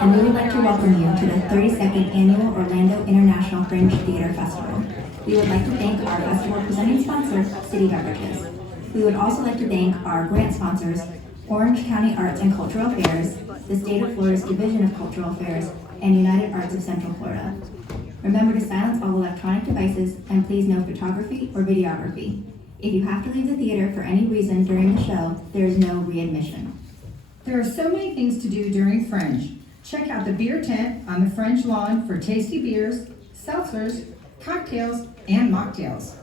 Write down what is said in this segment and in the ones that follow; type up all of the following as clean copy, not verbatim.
and we would like to welcome you to the 32nd Annual Orlando International Fringe Theater Festival. We would like to thank our festival presenting sponsor, City Beverages. We would also like to thank our grant sponsors, Orange County Arts and Cultural Affairs, the State of Florida's Division of Cultural Affairs, and United Arts of Central Florida. Remember to silence all electronic devices and please no photography or videography. If you have to leave the theater for any reason during the show, there is no readmission. There are so many things to do during Fringe. Check out the beer tent on the Fringe lawn for tasty beers, seltzers, cocktails, and mocktails.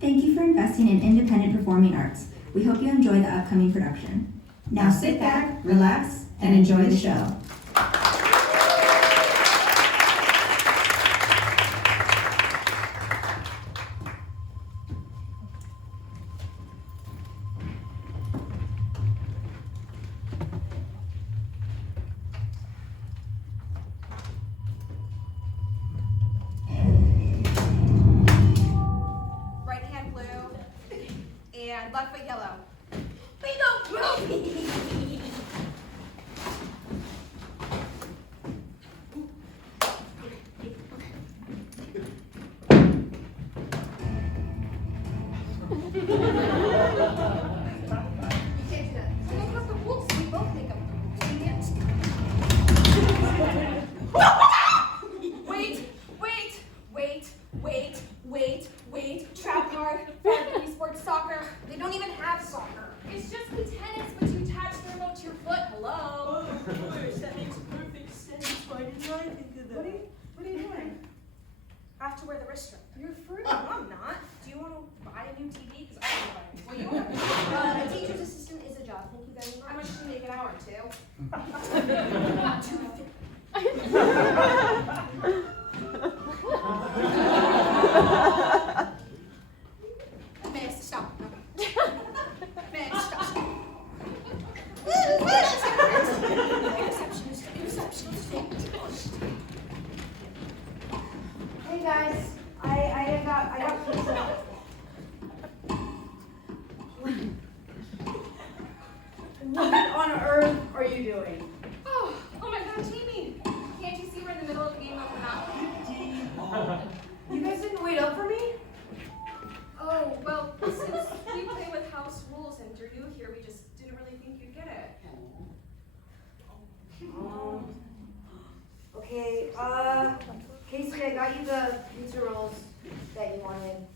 Thank you for investing in independent performing arts. We hope you enjoy the upcoming production. Now sit back, relax, and enjoy the show. And left foot yellow. Bingo! Wait. Trap card, varsity sports soccer. They don't even have soccer. It's just the tennis, but you attach the remote to your foot. Hello? Oh, of course. That makes perfect sense. Why didn't I think of that? What are you doing? I have to wear the wrist strap. You're fruity. No, I'm not. Do you want to buy a new TV? Because I want to buy a new TV. Well, you want a teacher's assistant is a job. Thank you very much. How much do you make an hour, Miss, stop. Miss, stop. Hey guys, I got pizza. What on earth are you doing? Oh my God, Jamie. Can't you see we're in the middle of a game of Monopoly? You guys didn't wait up for me? Oh, well, since we play with house rules and you're new here, we just didn't really think you'd get it. Okay, Casey, I got you the pizza rolls that you wanted,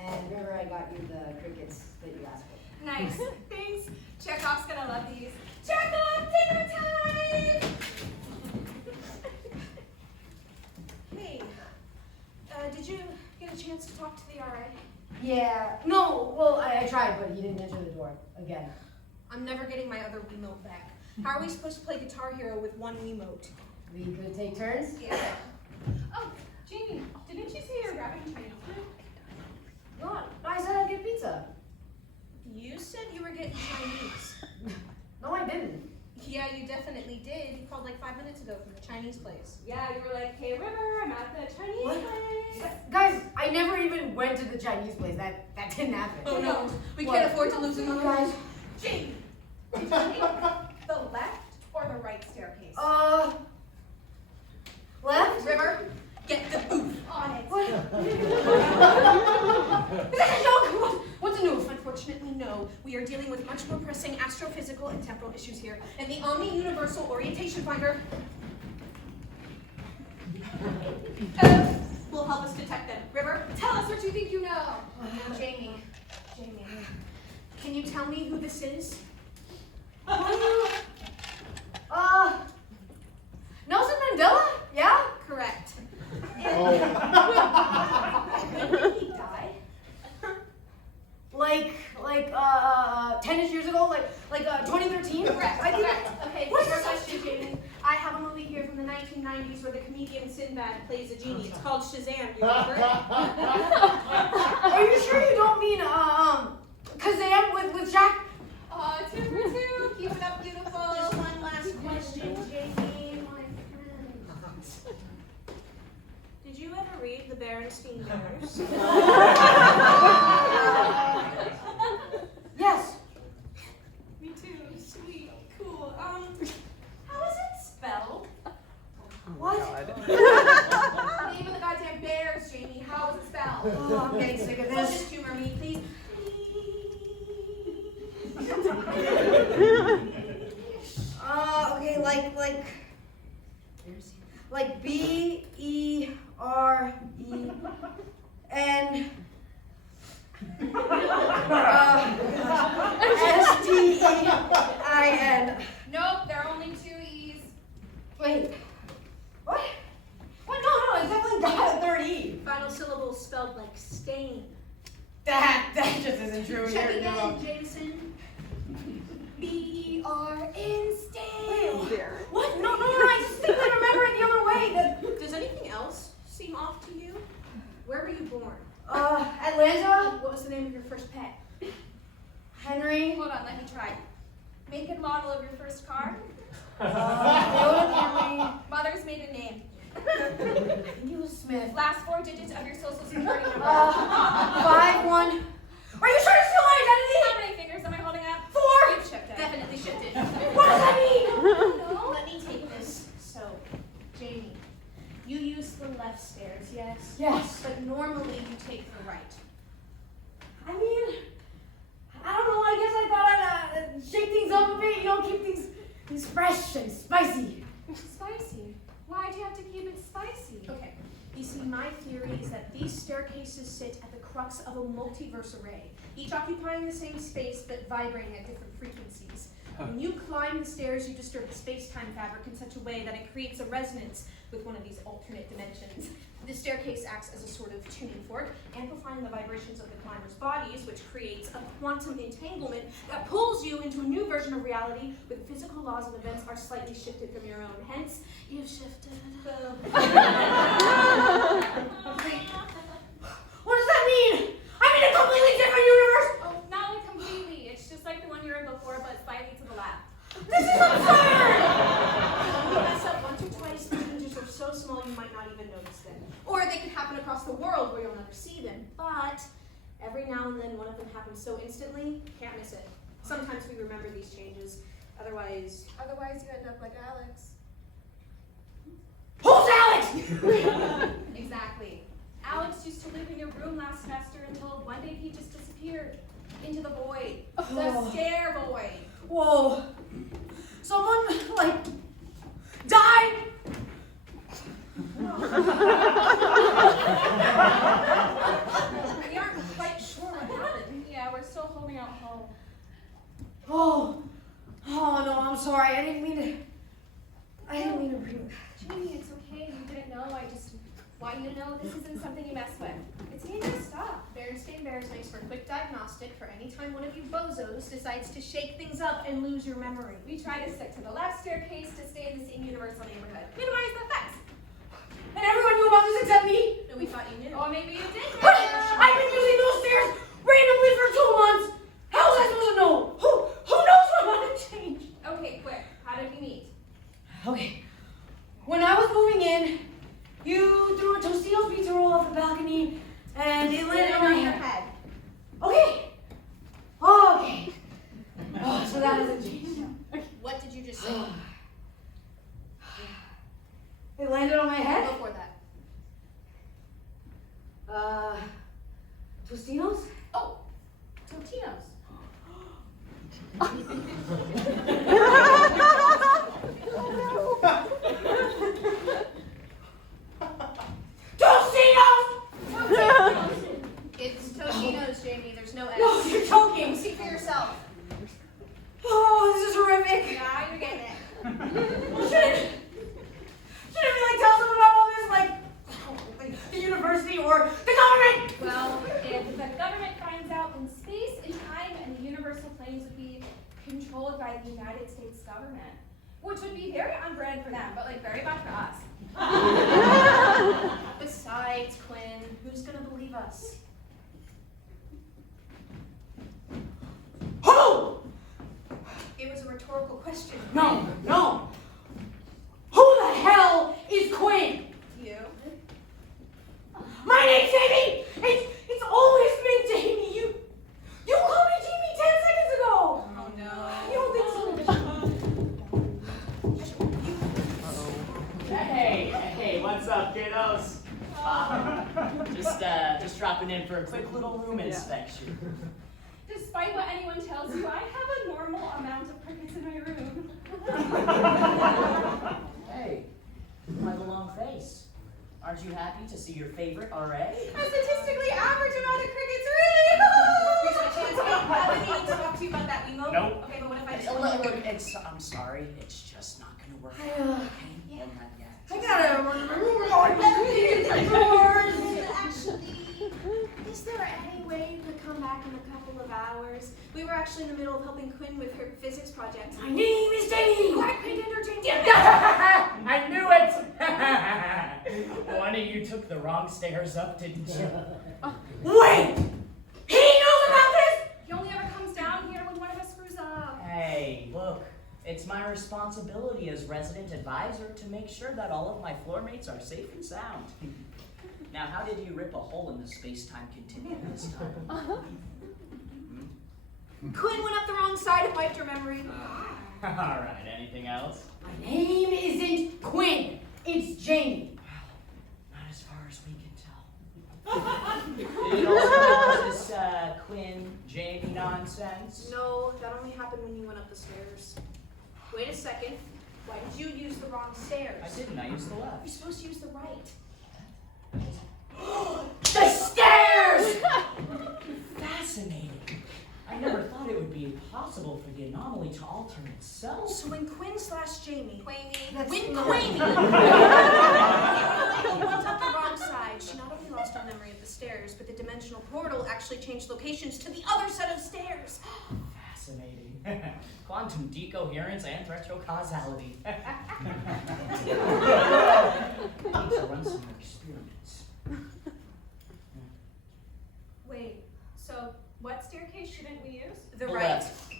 and River, I got you the crickets that you asked for. Nice. Thanks. Chekhov's gonna love these. Chekhov, dinner time! Hey, did you get a chance to talk to the RA? Yeah, no, well, I tried, but he didn't enter the door again. I'm never getting my other Wiimote back. How are we supposed to play Guitar Hero with one Wiimote? We could take turns? Yeah. Oh, Jamie, didn't you say you were grabbing Chinese food? What? I said I'd get pizza. You said you were getting Chinese. No, I didn't. Yeah, you definitely did. You called like 5 minutes ago from the Chinese place. Yeah, you were like, hey, River, I'm at the Chinese place. Guys, I never even went to the Chinese place. That didn't happen. Oh no, we can't afford to lose another one. Jamie, did you take the left or the right staircase? Left? River, get the oof on it. What? Is that a joke? What's a noof? Unfortunately, no. We are dealing with much more pressing astrophysical and temporal issues here, and the Omni-Universal Orientation Finder will help us detect them. River, tell us what you think you know. Jamie, can you tell me who this is? Nelson Mandela? Yeah? Correct. When did he die? Like 10-ish years ago? Like 2013? Correct. I think. Okay, What's your this? question, Jamie. I have a movie here from the 1990s where the comedian Sinbad plays a genie. It's called Shazam. You remember it? Are you sure you don't mean Kazam with Jack? 2 for 2. Keep it up, beautiful. Just one last question, Jamie, my friend. Did you ever read the Berenstain Bears? Yes. Me too. Sweet. Cool. How is it spelled? like BEREN STEIN. Nope, there are only 2 E's. Wait, what? What? No, it's definitely got a third E. Final syllable spelled like stain. That just isn't true. Check You're again, wrong. Jason. BERN stain. What? No, I distinctly remember it the other way. Does anything else seem off to you? Where were you born? Atlanta, What was the name of your first pet? Henry, Hold on, let me try. Make and model of your first car. Toyota Camry. Mother's maiden name. I think it was Smith. Last 4 digits of your social security number. 5-1. Are you trying to steal my identity? How many fingers am I holding up? 4. You've shifted. Definitely shifted. What does that mean? No, let me take this. So, Jamie, you use the left stairs, yes? Yes. But normally you take the right. I mean, I don't know. I guess I thought I'd shake things up a bit. Keep things fresh and spicy. Spicy? Why do you have to keep it spicy? Okay, you see, my theory is that these staircases sit at the crux of a multiverse array, each occupying the same space but vibrating at different frequencies. When you climb the stairs, you disturb the space-time fabric in such a way that it creates a resonance with one of these alternate dimensions. The staircase acts as a sort of tuning fork, amplifying the vibrations of the climbers' bodies, which creates a quantum entanglement that pulls you into a new version of reality where the physical laws of events are slightly shifted from your own. Hence, you've shifted. What does that mean? I'm in a completely different universe. Oh, not like completely. It's just like the one you were in before, but slightly to the left. This is absurd. You mess up once or twice, the changes are so small you might not even notice them. Or they could happen across the world where you'll never see them. But every now and then one of them happens so instantly, can't miss it. Sometimes we remember these changes. Otherwise you end up like Alex. Who's Alex? Exactly. Alex used to live in your room last semester until one day he just disappeared into the void. The stair void. Whoa. Someone, died? We aren't quite sure what happened. Yeah, we're still holding out hope. Oh, no, I'm sorry. I didn't mean to bring Jamie, it's okay. You didn't know. I just want you to know this isn't something you mess with. It's dangerous stuff. Berenstain Bears makes for a quick diagnostic for any time one of you bozos decides to shake things up and lose your memory. We try to stick to the left staircase to stay in the same universal neighborhood. Minimize the effects. And everyone knew about this except me? No, we thought you knew. Or maybe you did. But I've been using those stairs randomly for 2 months. How was I supposed to know? Who knows what I'm gonna change? Okay, quick. How did we meet? Okay. When I was moving in, you threw a Tostitos pizza roll off the balcony, and it landed on your head. Okay. Okay. Oh, so that hasn't changed. What did you just say? It landed on my head? Before that. Tostitos? Oh, Totinos. Tostitos! It's Totinos, Jamie. There's no S. No, you're joking. See for yourself. Oh, this is horrific. Yeah, you're getting it. Shouldn't we tell someone about all this, like the university or the government? Well, if the government finds out, then space and time and the universal planes would be controlled by the United States government, which would be very on brand for them, but very bad for us. Besides, Quinn, who's gonna believe us? Who? It was a rhetorical question. No. Who the hell is Quinn? You? My name's Jamie! It's always been Jamie. You called me Jamie 10 seconds ago! Oh no. You don't think so? Hey, what's up, kiddos? Just dropping in for a quick little room inspection. Despite what anyone tells you, I have a normal amount of crickets in my room. Aren't you happy to see your favorite RA? A statistically average amount of crickets, really? Here's my chance. I need to talk to you about that remote. Nope. Okay, but what if I just... I'm sorry, it's just not gonna work out. Okay? Yeah. Well, not yet. I gotta remember. Actually, is there any way you could come back in a couple of hours? We were actually in the middle of helping Quinn with her physics project. My name is Jamie. Quiet, Quinn, interchange. I knew it! One of you took the wrong stairs up, didn't you? Wait! He knows about this? He only ever comes down here when one of us screws up. Hey, look, it's my responsibility as resident advisor to make sure that all of my floor mates are safe and sound. Now, how did you rip a hole in the space-time continuum this time? Quinn went up the wrong side and wiped her memory. All right, anything else? My name isn't Quinn. It's Jamie. Not as far as we can tell. Did it also this Quinn, Jamie nonsense? No, that only happened when you went up the stairs. Wait a second. Why did you use the wrong stairs? I didn't, I used the You're left. supposed to use the right. The stairs! Fascinating. I never thought it would be impossible for the anomaly to alter itself. So when Quinn/Jamie, That's when not- Queenie went up the wrong side, she not only lost her memory of the stairs, but the dimensional portal actually changed locations to the other set of stairs. Fascinating. Quantum decoherence and retrocausality. Need to run some experiments. Wait, so what staircase shouldn't we use? The The left.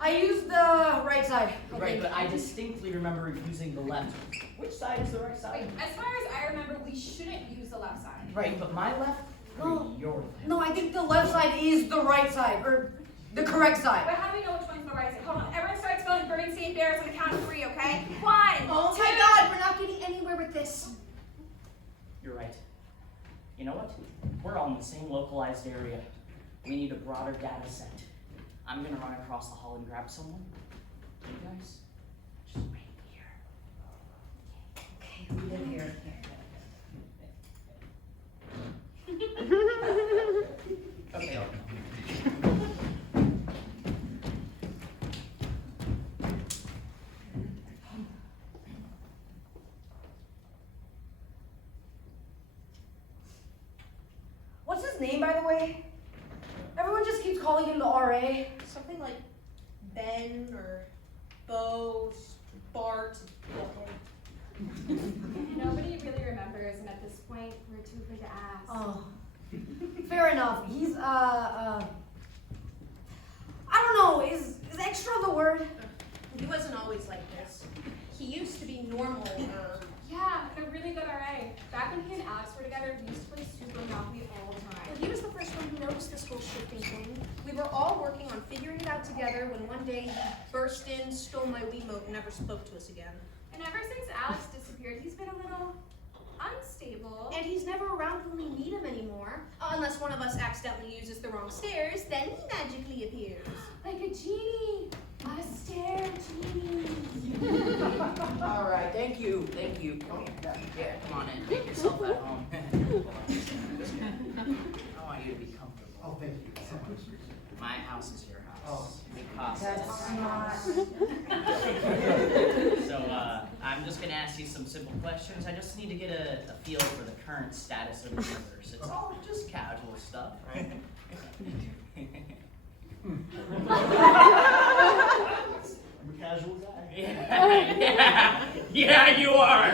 I used the right side. I Right, think. but I distinctly remember using the left. Which side is the right side? As far as I remember, we shouldn't use the left side. Right, but my left No. or your left? No, I think the left side is the right side, or the correct But side. how do we know which one's the right side? Hold on. Everyone start spelling burning safe bears on the count of 3, okay? 1, Oh my god, we're not getting anywhere with this. You're right. You know what? We're all in the same localized area. We need a broader data set. I'm gonna run across the hall and grab someone. You guys, just wait here. Okay, we live here. Okay. What's his name, by the way? Everyone just keeps calling him the RA. Something like Ben or Bo, Bart. Nobody really remembers, and at this point, we're too afraid to ask. Oh, fair enough. He's, I don't know, is extra the word? He wasn't always like this. He used to be normal or... Yeah, and a really good RA. Back when he and Alex were together, we used to play Super Monopoly all the Well, time. he was the first one who noticed this whole shifting thing. We were all working on figuring it out together when one day he burst in, stole my Wiimote, and never spoke to us again. And ever since Alex disappeared, he's been a little unstable. And he's never around when we need him anymore. Unless one of us accidentally uses the wrong stairs, then he magically appears. Like a genie. A stair genie. All right, thank you. Come here. Yeah, come on in. Make yourself at home. I want you to be comfortable. Oh, thank you so much. My house is your house. Oh. Because That's not. So, I'm just gonna ask you some simple questions. I just need to get a feel for the current status of the universe. It's all just casual stuff, right? I'm a casual guy. Yeah, you are.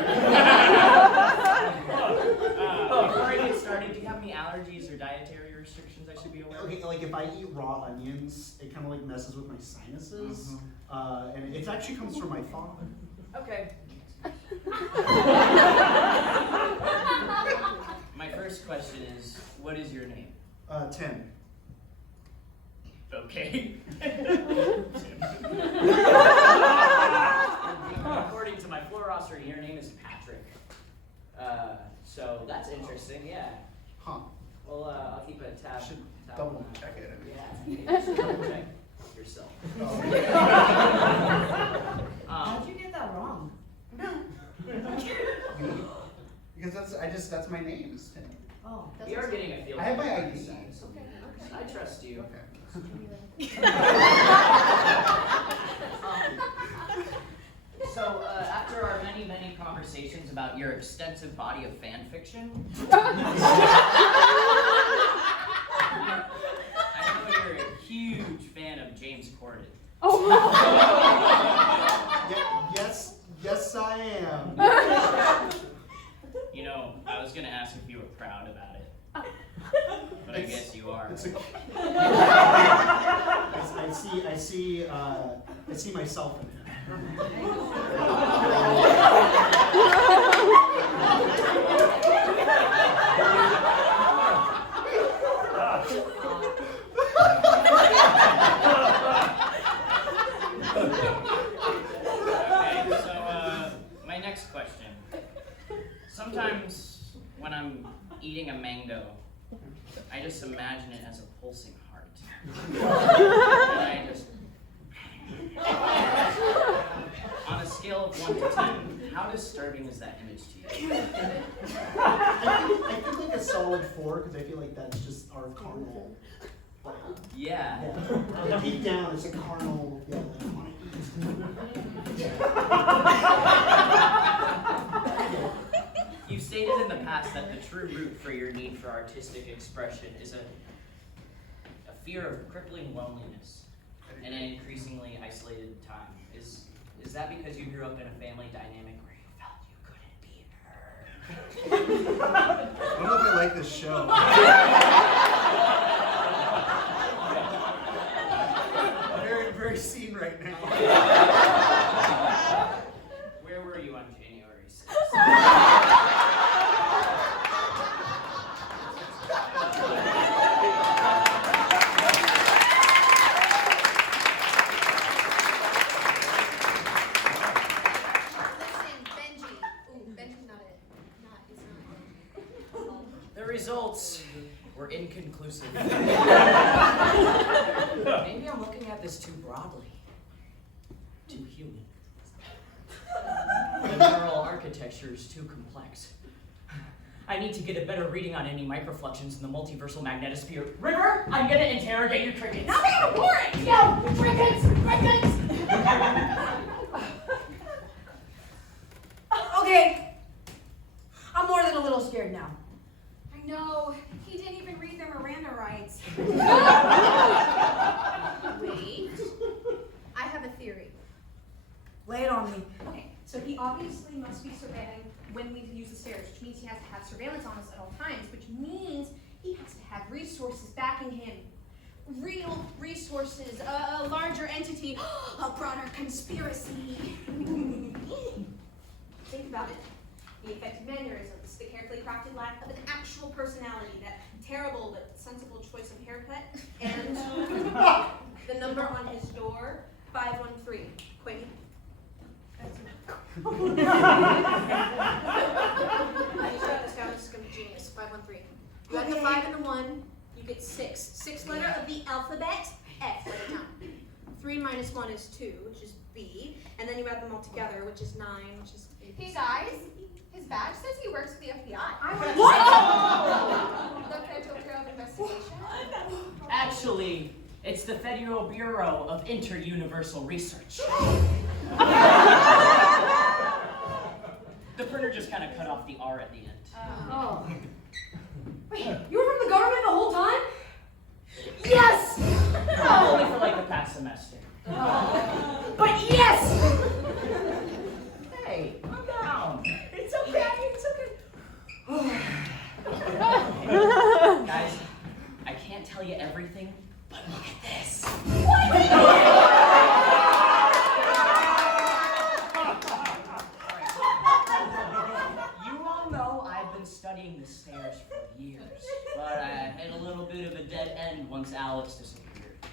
Before I get started, do you have any allergies or dietary restrictions I should be aware of? Okay, like if I eat raw onions, it kind of like messes with my sinuses, and it actually comes from my father. Okay. My first question is, what is your name? 10. Okay. According to my floor roster, your name is Patrick. So that's interesting, yeah. Huh. Well, I'll keep a tab. Should tab double on that. check it. Yeah, you should double check yourself. How'd you get that wrong? Because Because that's my name is Tim. Oh, We are getting a feel. I have for my your ID. accent. I trust you. Okay. So, after our many conversations about your extensive body of fan fiction, I know you're a huge fan of James Corden. Yes, I am. You know, I was gonna ask if you were proud about it, but I guess you are. I see myself in him. My next question. Sometimes when I'm eating a mango, I just imagine it as a pulsing heart. And I just... On a scale of 1 to 10, how disturbing is that image to you? I think like a solid 4, because I feel like that's just our carnal. Yeah. Deep down, it's a carnal. Yeah, like, I want to eat. You've stated in the past that the true root for your need for artistic expression is a fear of crippling loneliness in an increasingly isolated time. Is that because you grew up in a family dynamic where you felt you couldn't be heard? I don't know if I like this show. Very seen right now. Where were you on January 6th? The results were inconclusive. Maybe I'm looking at this too broadly, too human. The neural architecture is too complex. I need to get a better reading on any microfluctions in the multiversal magnetosphere. River, I'm gonna interrogate your crickets. Now they're boring! No! Crickets! Crickets! Okay. I'm more than a little scared now. I know. He didn't even read their Miranda rights. Wait. I have a theory. Lay it on me. Okay, so he obviously must be surveilling when we use the stairs, which means he has to have surveillance on us at all times, which means he has to have resources backing him. Real resources, a larger entity, a broader conspiracy. Think about it. The effective mannerisms, the carefully crafted lack of an actual personality, that terrible but sensible choice of haircut, and the number on his door, 513. Quinn. I just wrote this down. This is gonna be genius. 513. You add the 5 and the 1, you get 6. 6th letter of the alphabet, F. Write it down. 3 minus 1 is 2, which is B, and then you add them all together, which is 9, which is A. Hey guys, his badge says he works for the FBI. What? The Federal Bureau of Investigation. Actually, it's the Federal Bureau of Inter-Universal Research. The printer just kind of cut off the R at the end. Oh. Wait, you were from the government the whole time? Yes! Only for like the past semester. But yes! Hey, calm down. It's okay, it's okay. Guys, I can't tell you everything, but look at this. You all know I've been studying the stairs for years, but I hit a little bit of a dead end once Alex disappeared.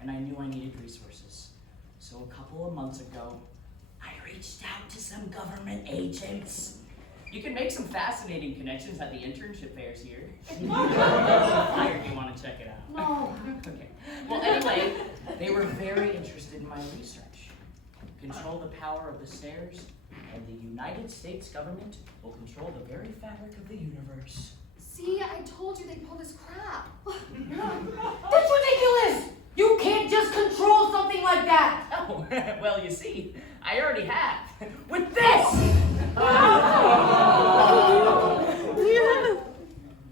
And I knew I needed resources. So a couple of months ago, I reached out to some government agents. You can make some fascinating connections at the internship fairs here. Flyer if you want to check it out. No. Okay. Well, anyway, they were very interested in my research. control the power of the stairs, and the United States government will control the very fabric of the universe. See, I told you they'd pull this crap. That's ridiculous! You can't just control something like that! Oh, well, you see, I already have. With this!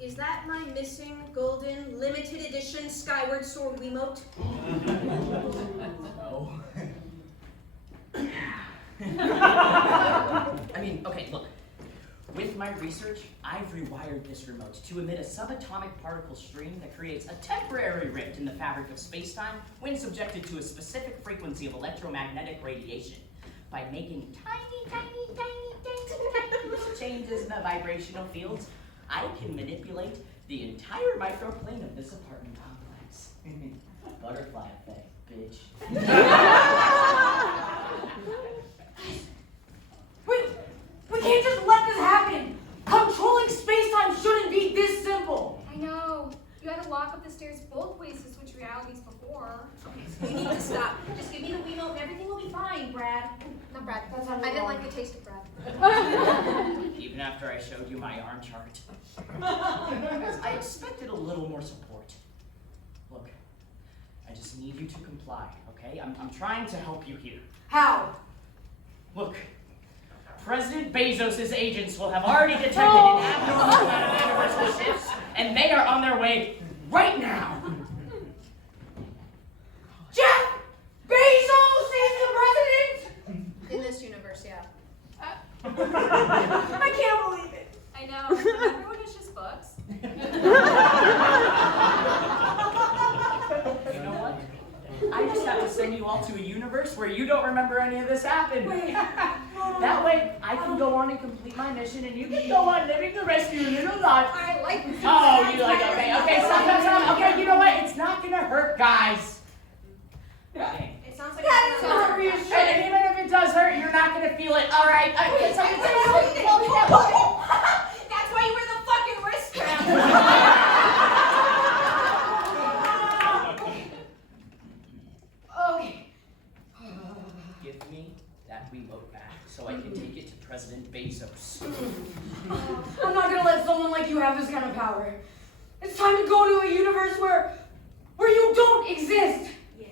Is that my missing golden limited edition Skyward Sword Wiimote? No. I mean, okay, look. With my research, I've rewired this remote to emit a subatomic particle stream that creates a temporary rift in the fabric of space-time when subjected to a specific frequency of electromagnetic radiation. By making tiny little changes in the vibrational fields, I can manipulate the entire microplane of this apartment complex. Butterfly effect, bitch. We can't just let this happen! Controlling space-time shouldn't be this simple! I know. You had to walk up the stairs both ways to switch realities before. Okay, so you need to stop. Just give me the Wiimote and everything will be fine, Brad. No, Brad. I didn't like the taste of Brad. Even after I showed you my arm chart. I expected a little more support. Look, I just need you to comply, okay? I'm trying to help you here. How? Look, President Bezos' agents will have already detected an abnormal universal shifts, and they are on their way right now. Jeff Bezos is the president? In this universe, yeah. I can't believe it. I know. Everyone is just books. You know what? I just have to send you all to a universe where you don't remember any of this happened. That way, I can go on and complete my mission, and you can go on living the rest of your little life. I like this. Oh, you like, okay, stop. Okay, you know what? It's not gonna hurt, guys. Okay. It sounds like That is not And reassuring. even if it does hurt, you're not gonna feel it. All right. That's why you wear the fucking wrist strap. Okay. Give me that remote back so I can take it to President Bezos. I'm not gonna let someone like you have this kind of power. It's time to go to a universe where you don't exist. Yeah.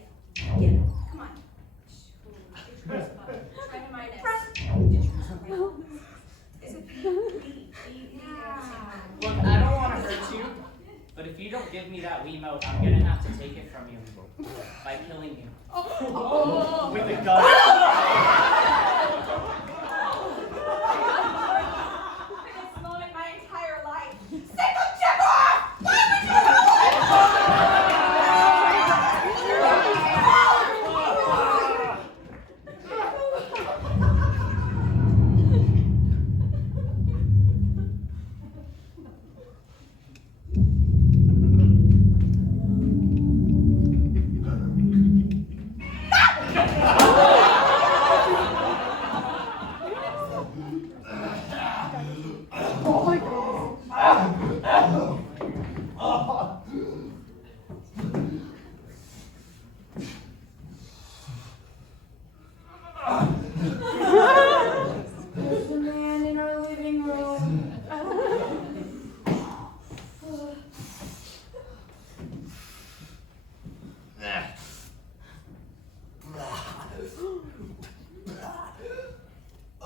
Come on. Try to minus. Is it B? Look, I don't want to hurt you, but if you don't give me that Wiimote, I'm gonna have to take it from you by killing you with a gun. This moment my entire life. Sick of Chipper! There's a man in our living room.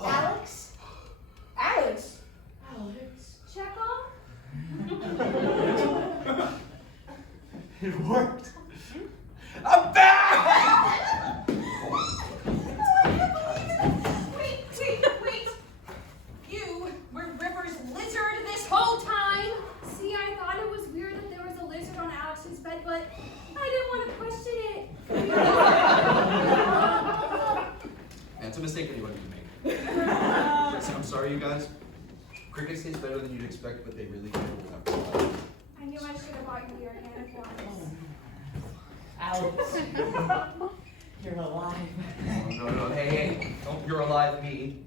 Alex? Alex. Chekhov? It worked. I'm back! Wait. You were River's lizard this whole time? See, I thought it was weird that there was a lizard on Alex's bed, but I didn't want to question it. That's a mistake anyone can make. Listen, I'm sorry, you guys. Cricket tastes better than you'd expect, but they really do. I knew I should have bought you the organic ones. Alex, you're alive. No, hey, don't you're alive me.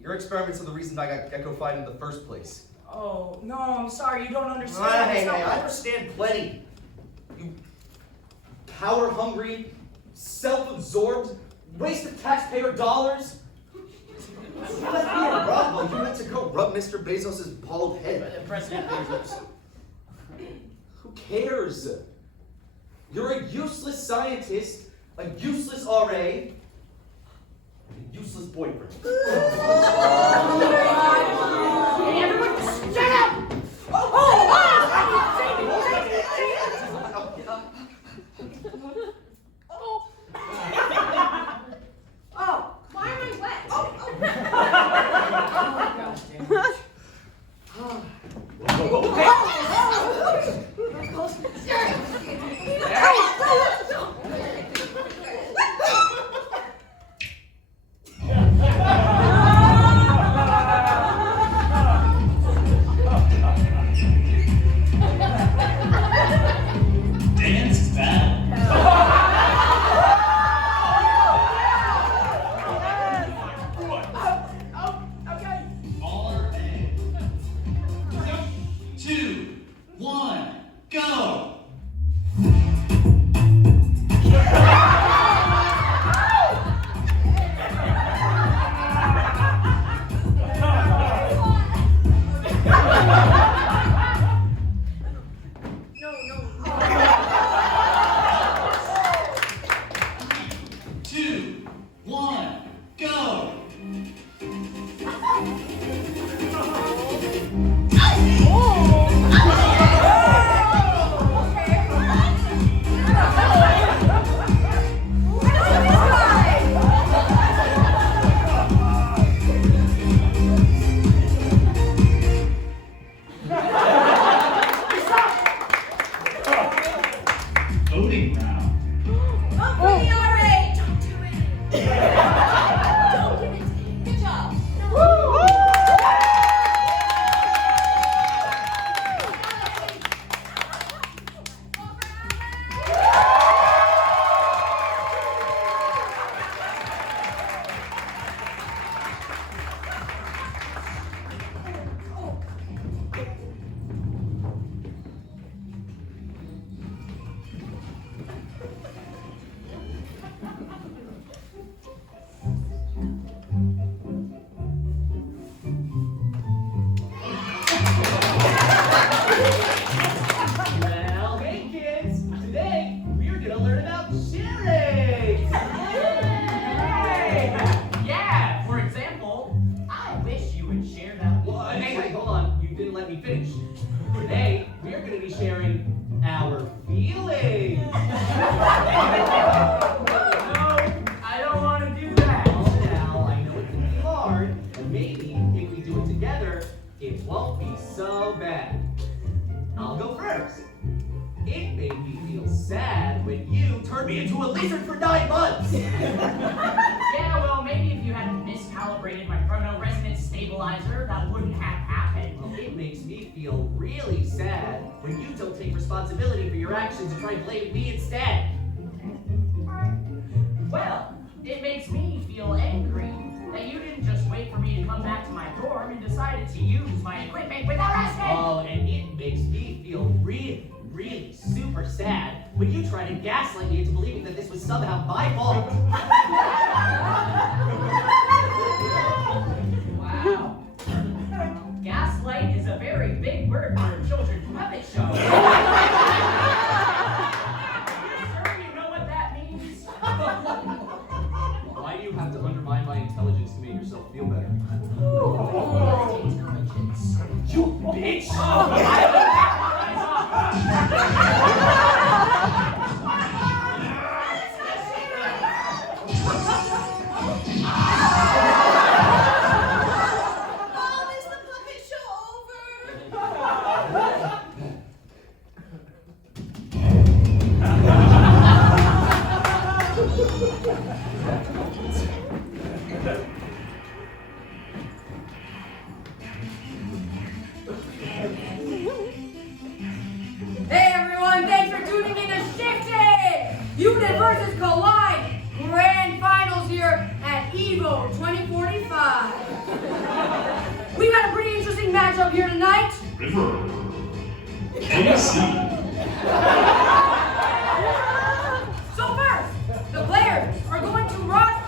Your experiments are the reason I got gecko-fied in the first place. Oh, no, I'm sorry, you don't understand. Hey, It's not- I understand plenty. You power-hungry, self-absorbed, Waste of taxpayer dollars? You left me a rub while you went to go rub Mr. Bezos' bald head. President Bezos. Who cares? You're a useless scientist, a useless RA, and a useless boyfriend. Hey, everyone, shut up! Oh, why am I wet? Dance battle. Baller A. 2, 1, go! Two, one, go! Voting round. Don't do it. Don't give it to him. Good job. Well, hey kids! Today, we're gonna learn about sharing! Yeah, for example, I wish you would share that one. Hey, hold on. You didn't let me finish. Today, we're gonna be sharing our feelings! No, I don't wanna do that! Well, now, I know it can be hard, but maybe if we do it together, it won't be so bad. I'll go first. It made me feel sad when you turned me into a lizard for 9 months. Yeah, well, maybe if you hadn't miscalibrated my chrono-resonance stabilizer, that wouldn't have happened. Well, it makes me feel really sad when you don't take responsibility for your actions and try to blame me instead. Well, it makes me feel angry that you didn't just wait for me to come back to my dorm and decided to use my equipment without asking. Oh, and it makes me feel really, really super sad when you try to gaslight me into believing that this was somehow my fault. Wow. Gaslight is a very big word for a children's puppet show. You sure you know what that means? Why do you have to undermine my intelligence to make yourself feel better? Intelligence. You bitch! Mom, is the puppet show over? Hey everyone, thanks for tuning in to Shifted! Unit versus Collide! Grand Finals here at EVO 2045. We got a pretty interesting matchup here tonight. River. Kassidy. So first, the players are going to rock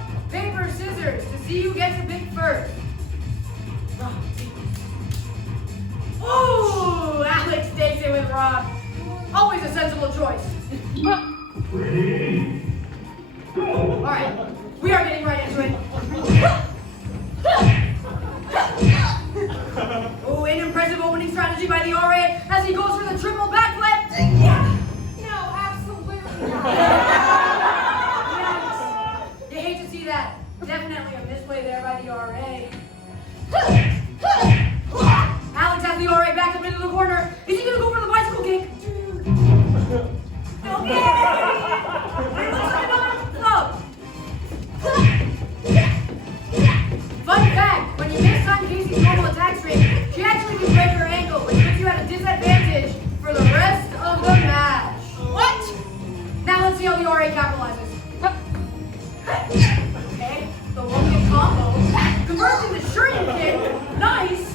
when you miss on Casey's normal attack string, she actually can break her ankle, which puts you at a disadvantage for the rest of the match. What? Now let's see how the RA capitalizes. Okay, the one-kick combo converts into shuriken. Nice.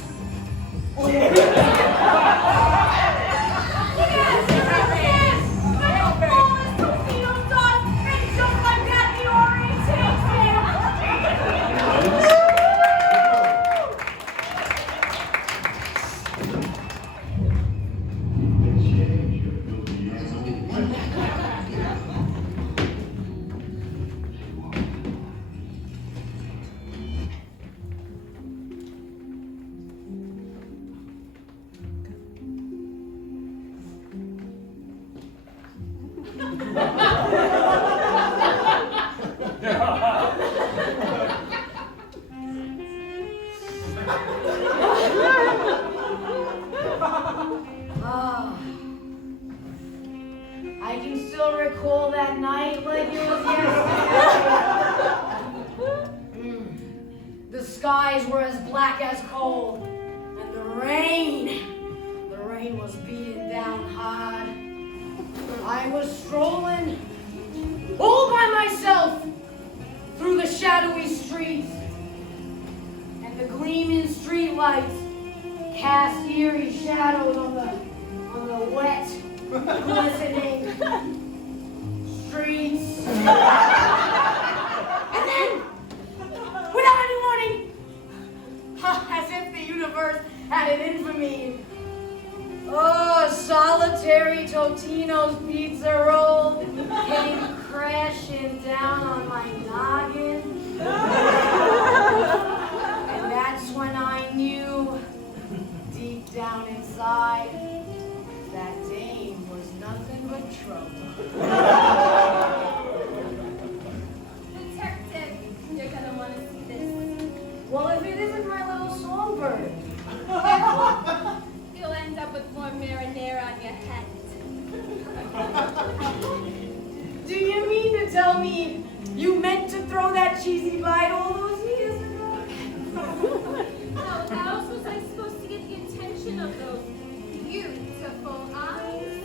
I can still recall that night like it was yesterday. The skies were as black as coal, and the rain was beating down hard. I was strolling all by myself through the shadowy streets, and the gleaming streetlights cast eerie shadows on the wet, glistening streets. And then, without any warning, as if the universe had it in for me, solitary Totino's pizza roll came crashing down on my noggin. And that's when I knew, deep down inside, that dame was nothing but trouble. Detective, you're gonna want to see this. Well, if it isn't my little songbird. You'll end up with more marinara on your head. Do you mean to tell me you meant to throw that cheesy bite all those years ago? How else was I supposed to get the attention of those beautiful eyes?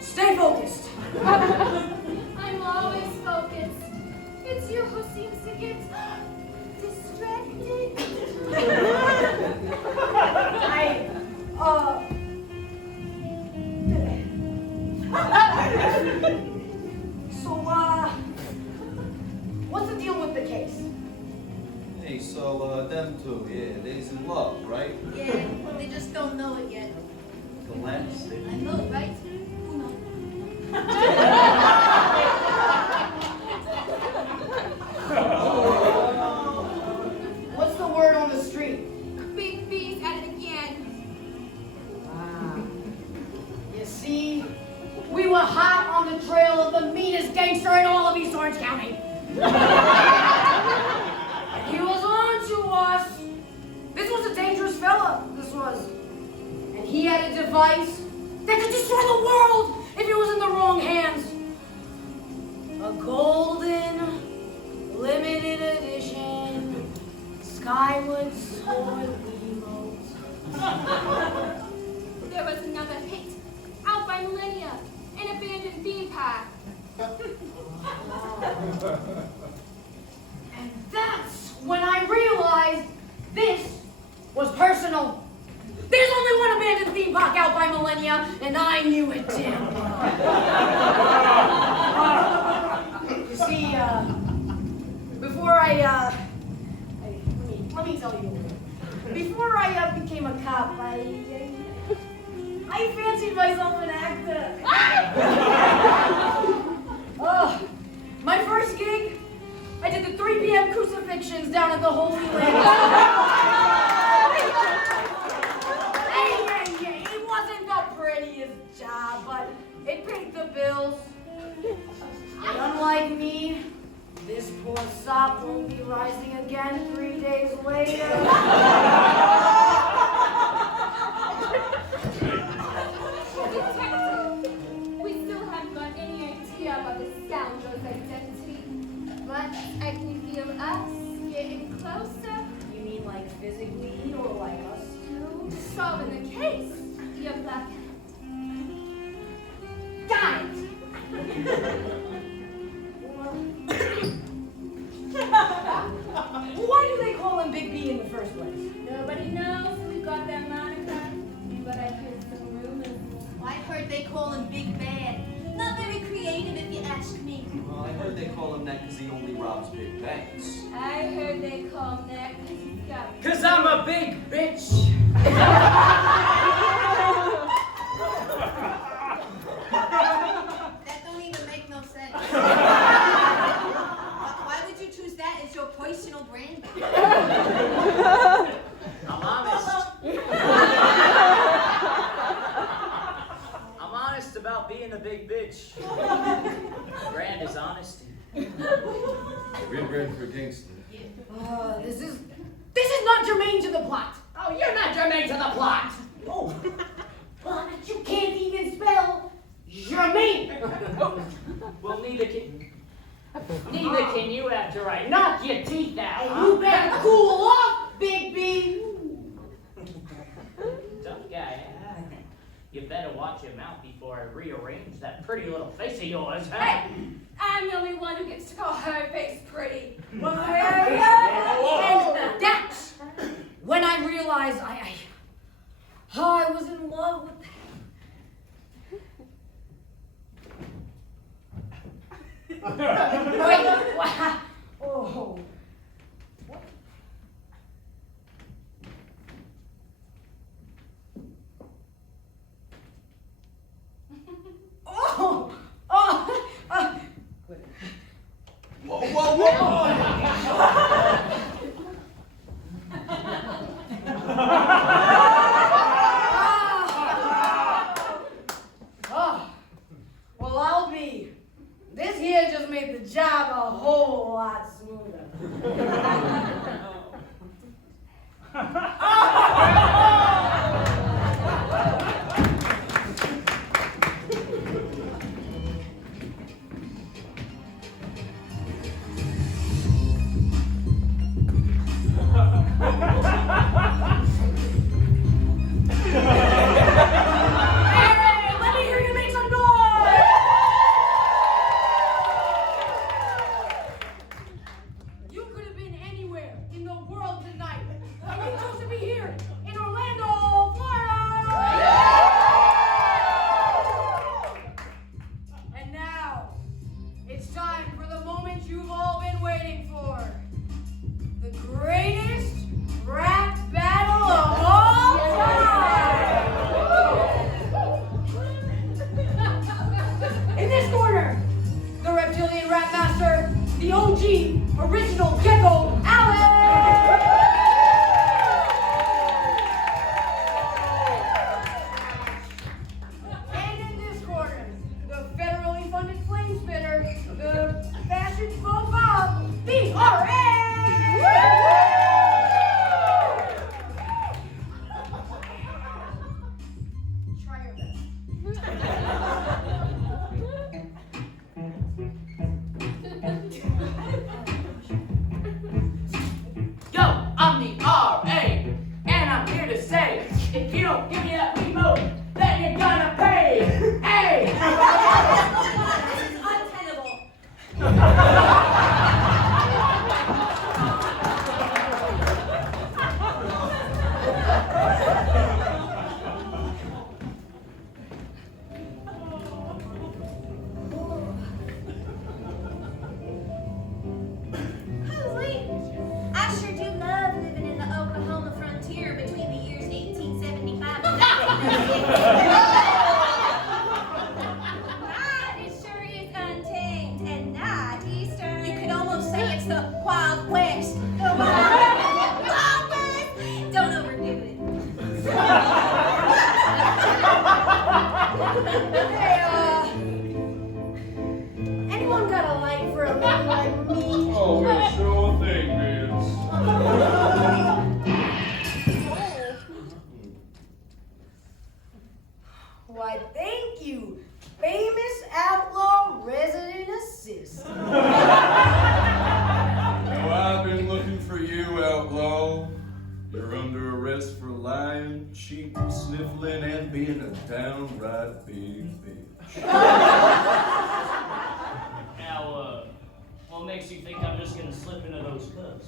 Stay focused. I'm always focused. It's you who seems to get distracted. What's the deal with the case? Hey, so them two, yeah, they's in love, right? Yeah, they just don't know it yet. The last thing. I know, right? Who knows? What's the word on the street? Big B's at it again. You see, we were hot on the trail of the meanest gangster in all of East Orange County. He was on to us. This was a dangerous fella, this was. And he had a device that could destroy the world if it was in the wrong hands. A golden, limited edition, Skyward Sword remote. There was another hit out by Millennia, an abandoned theme park. And that's when I realized this was personal. There's only one abandoned theme park out by Millennia, and I knew it too. You see, before let me tell you. Before I became a cop, I fancied myself an actor. My first gig, I did the 3 p.m. crucifixions down at the Holy Land. Hey, it wasn't the prettiest job, but it paid the bills. But unlike me, this poor sop won't be rising again 3 days later. Detective, we still haven't got any idea about the scoundrel's identity, but I can feel us closer. You mean like physically or like us two? Solving the case, you black. Got it! Why do they call him Big B in the first place? Nobody knows who got that moniker, but I heard some rumors. I heard they call him Big Bad. Not very creative if you ask me. Well, I heard they call him that because he only robs big banks. I heard they call him that because he's got. Cause I'm a big bitch. That don't even make no sense. Why would you choose that as your personal brand? I'm honest. I'm honest about being a big bitch. Brand is honesty. Real brand for gangster. This is not germane to the plot. Oh, you're not germane to the plot. Oh, but you can't even spell germane. Well, neither can you after I knock your teeth out. Huh? You better cool off, Big B. Tough guy, huh? You better watch your mouth before I rearrange that pretty little face of yours, huh? Hey, I'm the only one who gets to call her face pretty. And that's when I realized I was in love with. Wait, what? Oh. What? Oh! Whoa, whoa, whoa! Well, I'll be. This here just made the job a whole lot smoother. dressed for lying, cheating, sniffling, and being a downright big bitch. Now, what makes you think I'm just gonna slip into those cups?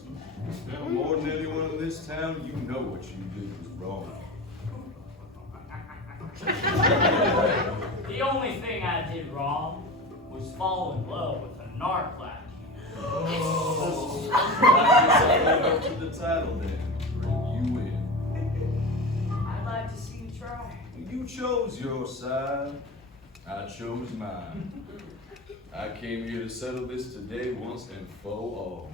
Now, more than anyone in this town, you know what you did was wrong. The only thing I did wrong was fall in love with a narc like you. Oh, I guess I'll live up to the title then. Bring you in. I'd like to see you try. You chose your side. I chose mine. I came here to settle this today once and for all.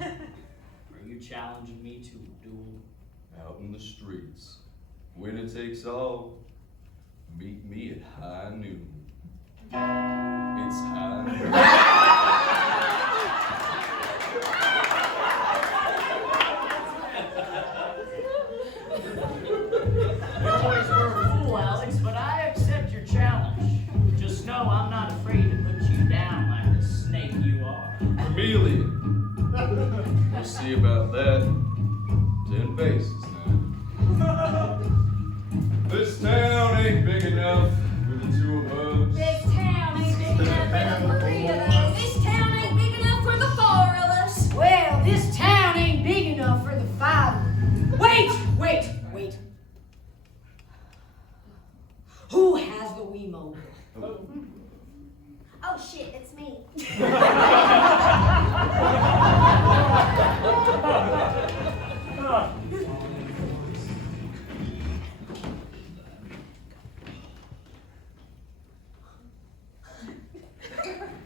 Are you challenging me to a duel? Out in the streets. Winner takes all. Meet me at high noon. It's high noon. You always were a fool, Alex, but I accept your challenge. Just know I'm not afraid to put you down like the snake you are. Chameleon. We'll see about that. 10 paces now. This town ain't big enough for the two of us. This town ain't big enough for the 3 of us. This town ain't big enough for the 4 of us. Well, this town ain't big enough for the 5. Wait! Who has the Wiimote? Oh shit, it's me.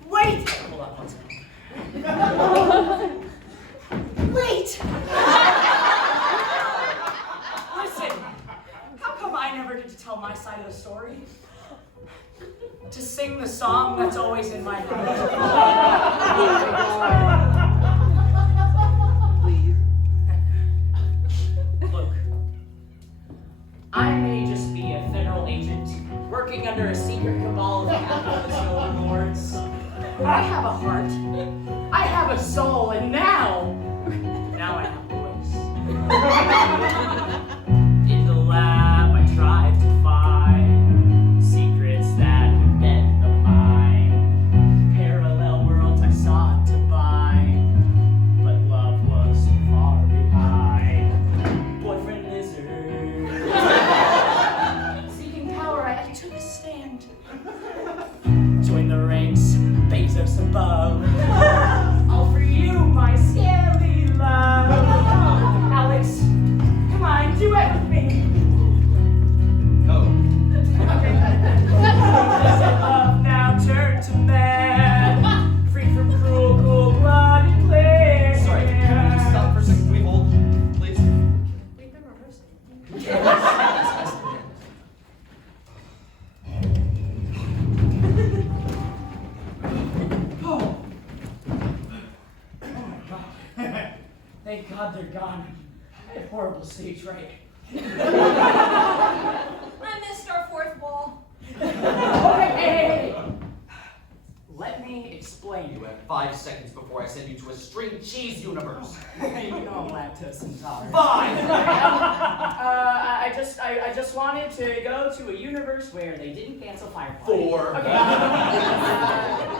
Wait! Hold on one second. Wait! Listen, how come I never get to tell my side of the story? To sing the song that's always in my heart. Please. Look, I may just be a federal agent working under a secret cabal of capitalist overlords, but I have a heart, I have a soul, and now I have a voice. In the lab, I tried to find secrets that would bend the mind, parallel worlds I sought to bind, but love was so far behind. Boyfriend lizard. Seeking power, I took a stand. Join the ranks, Bezos above. All for you, my scary love. Alex, come on, duet with me. No. Okay. Love now turn to man, free from cruel, cold-blooded play. Sorry, can we stop for a second? Can we hold, please? We've been rehearsing. Thank God they're gone. I had horrible stage fright. I missed our 4th wall. Hey. Let me explain. You have 5 seconds before I send you to a string cheese universe. You know I'm lactose intolerant. Fine! I just wanted to go to a universe where they didn't cancel Firefly. 4. Okay.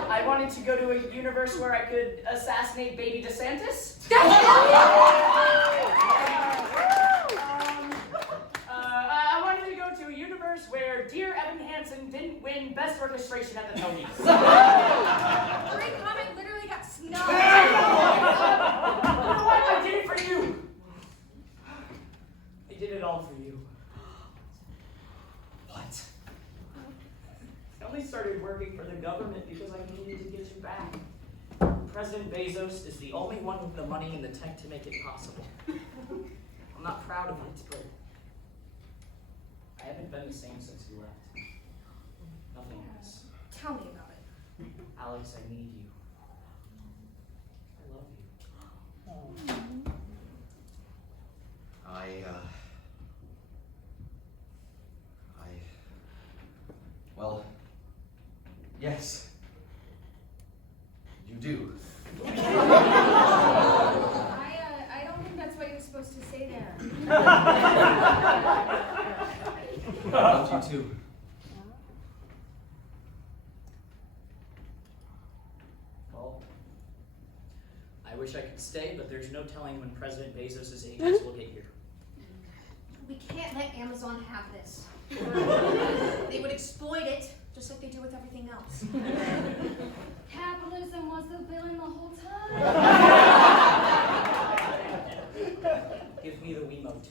I wanted to go to a universe where I could assassinate baby DeSantis. I wanted to go to a universe where dear Evan Hansen didn't win Best Orchestration at the Tonys. Great comment literally got snubbed. You know what? I did it for you. I did it all for you. What? I only started working for the government because I needed to get you back. President Bezos is the only one with the money and the tech to make it possible. I'm not proud of it, but I haven't been the same since you left. Nothing has. Tell me about it. Alex, I need you. I love you. Well, yes. You do. I don't think that's what you're supposed to say there. to. Well, I wish I could stay, but there's no telling when President Bezos' agents will get here. We can't let Amazon have this. They would exploit it, just like they do with everything else. Capitalism was the villain the whole time. Give me the Wiimote.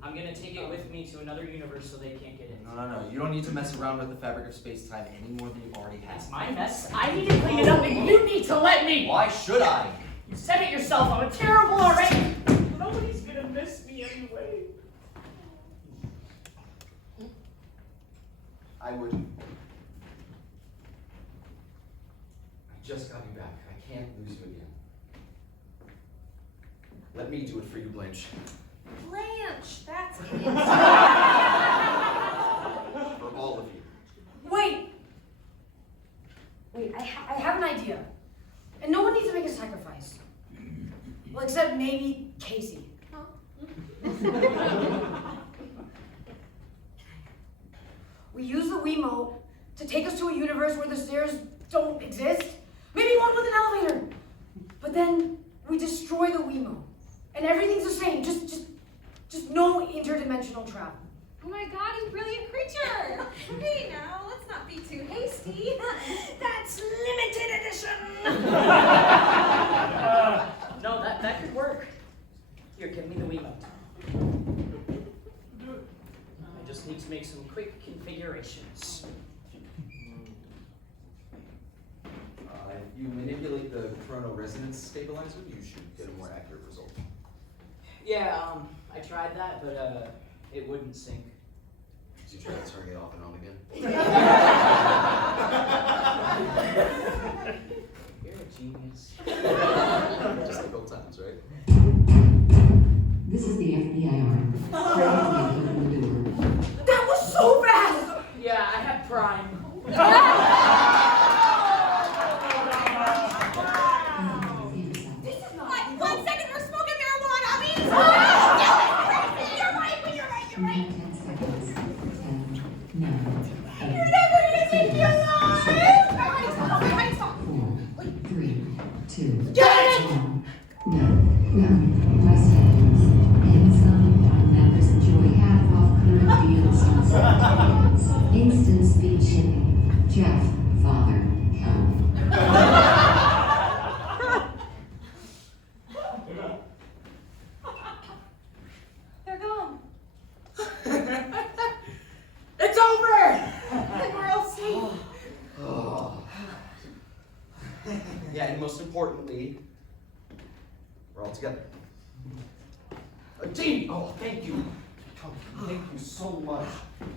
I'm gonna take it with me to another universe so they can't get in. No. You don't need to mess around with the fabric of space-time any more than you already have. It's my mess. I need to clean it up, and you need to let me. Why should I? You said it yourself. I'm a terrible already. Nobody's gonna miss me anyway. I wouldn't. I just got you back. I can't lose you again. Let me do it for you, Blanche. Blanche, that's it. For all of you. Wait, I have an idea. And no one needs to make a sacrifice. Well, except maybe Casey. We use the Wiimote to take us to a universe where the stairs don't exist. Maybe one with an elevator. But then we destroy the Wiimote. And everything's the same. Just no interdimensional travel. Oh my god, you brilliant creature! Hey now, let's not be too hasty. That's limited edition! No, that could work. Here, give me the Wiimote. I just need to make some quick configurations. If you manipulate the chrono resonance stabilizer, you should get a more accurate result. Yeah, I tried that, but it wouldn't sync. Did you try turning it off and on again? You're a genius. Just like old times, right? This is the FBI arm. That was so fast! Yeah, I have Prime. This is not like 1 second we're smoking marijuana. I mean, you're right. 10 seconds. 10, 9, 8, You're never gonna take me alive. 4, 3, 2, Get it! 1. No. My seconds. Amazon Prime members enjoy half-off current deals on smartphones. Instant speed shipping. Jeff, father, help. They're gone. It's over! And we're all safe. Oh. Yeah, and most importantly, we're all together. Team! Oh, thank you. Thank you so much.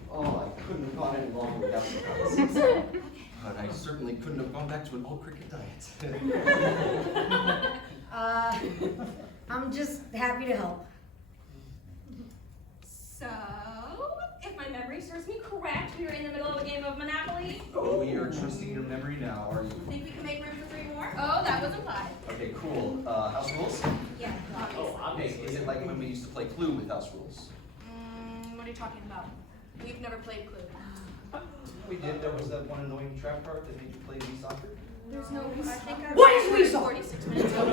Oh, I couldn't have gone any longer without you guys. But I certainly couldn't have gone back to an all-cricket diet. I'm just happy to help. So, if my memory serves me correct, we were in the middle of a game of Monopoly. Oh, you're trusting your memory now, are you? Think we can make room for 3 more? Oh, that was implied. Okay, cool. House rules? Yeah, Oh, obviously. Okay, is it like when we used to play Clue with house rules? What are you talking about? We've never played Clue. We did. There was that one annoying trap card that made you play Wii Soccer. There's no. I think I What is Wii Soccer? 46 minutes ago.